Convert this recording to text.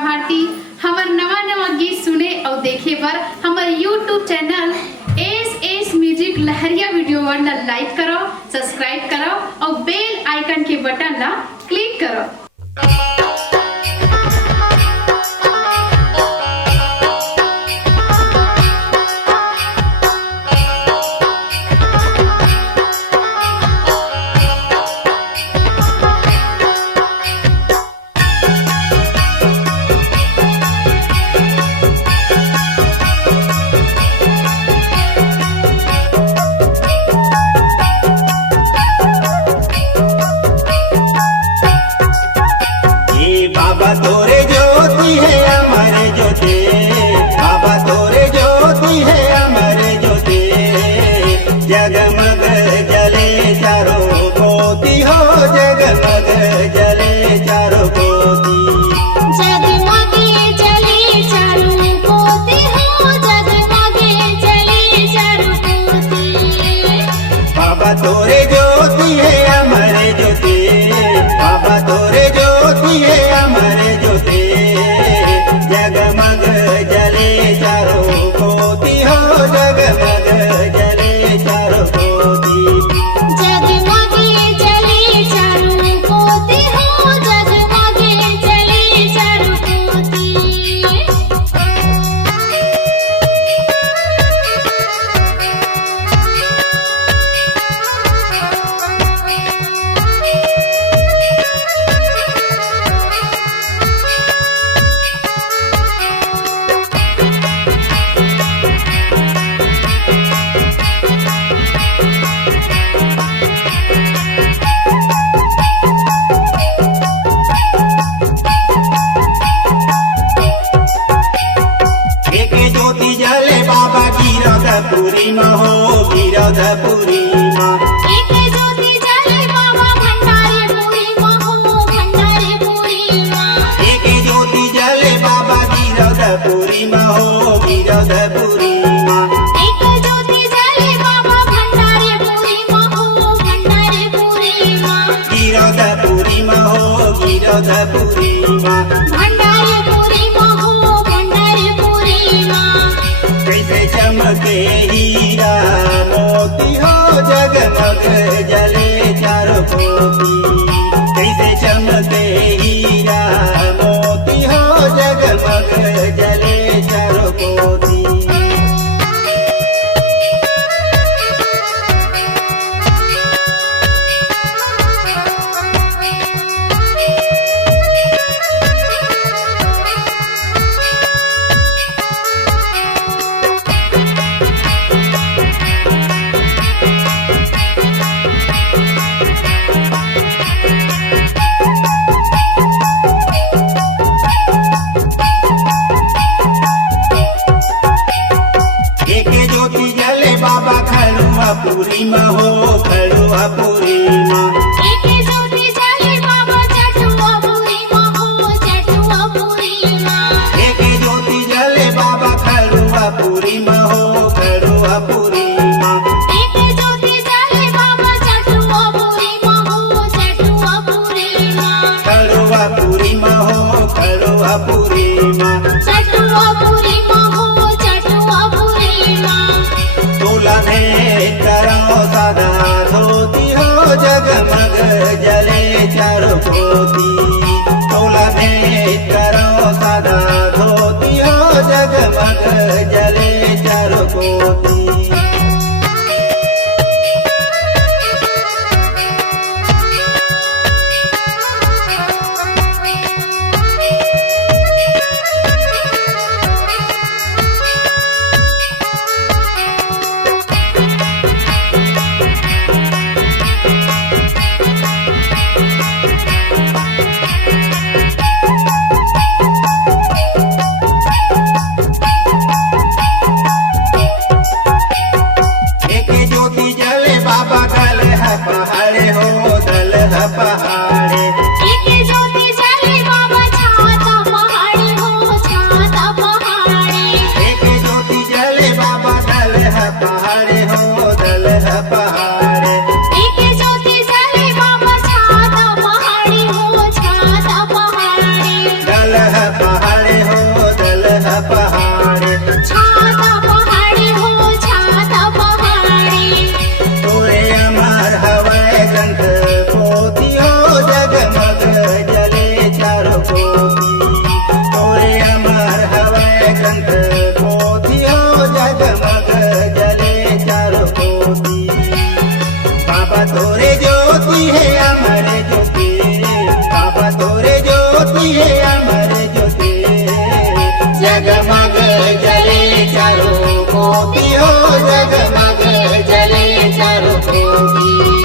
भारती। हमार नवा नवा गीत सुने और देखे पर हमारे YouTube चैनल एस म्यूजिक लहरिया वीडियो वन लाइक करो, सब्सक्राइब करो और बेल आइकन के बटन ला क्लिक करो। बाबा तोरे ज्योति है अमर ज्योति, बाबा तोरे ज्योति है अमर ज्योति। जगमग जले चारों कोटि हो, जगमग जले चारों कोटि। जगमग जले चारों कोटि हो, जगमग जले चारों कोटि। बाबा तोरे ज्योति है अमर ज्योति, बाबा तोरे ज्योति है अमर ज्योति। जगमग जले चारों कोटि हो, जगमग जले चारों कोटि। जगमग जले चारों कोटि हो, जगमग जले चारों कोटि। एक ज्योति जले बाबा गिरधपुरी में हो, गिरधपुरी माँ। एक ज्योति जले बाबा भंडारीपुरी में हो, भंडारीपुरी माँ। एक ज्योति जले बाबा गिरधपुरी में हो, गिरधपुरी माँ। एक ज्योति जले बाबा भंडारीपुरी में हो, भंडारीपुरी माँ। गिरधपुरी में हो, गिरधपुरी माँ। भंडारीपुरी में हो, भंडारीपुरी माँ। कैसे चमके हीरा मोती हो, जगमग जले चारों कोटि। कैसे चमके हीरा मोती हो, जगमग जले चारों कोटि। एक ज्योति जले बाबा खड़ुआपुरी में हो, खड़ुआपुरी माँ। एक ज्योति जले बाबा चटुआपुरी में हो, चटुआपुरी माँ। एक ज्योति जले बाबा खड़ुआपुरी में हो, खड़ुआपुरी माँ। एक ज्योति जले बाबा चटुआपुरी में हो, चटुआपुरी माँ। खड़ुआपुरी में हो, खड़ुआपुरी माँ। चटुआपुरी में हो, चटुआपुरी माँ। तोला में करो सदा धोती हो, जगमग जले चारों कोटि। तोला में करो सदा धोती हो, जगमग जले चारों कोटि। जगमग जले चारों कोटि हो जगमग जले चारों कोटि।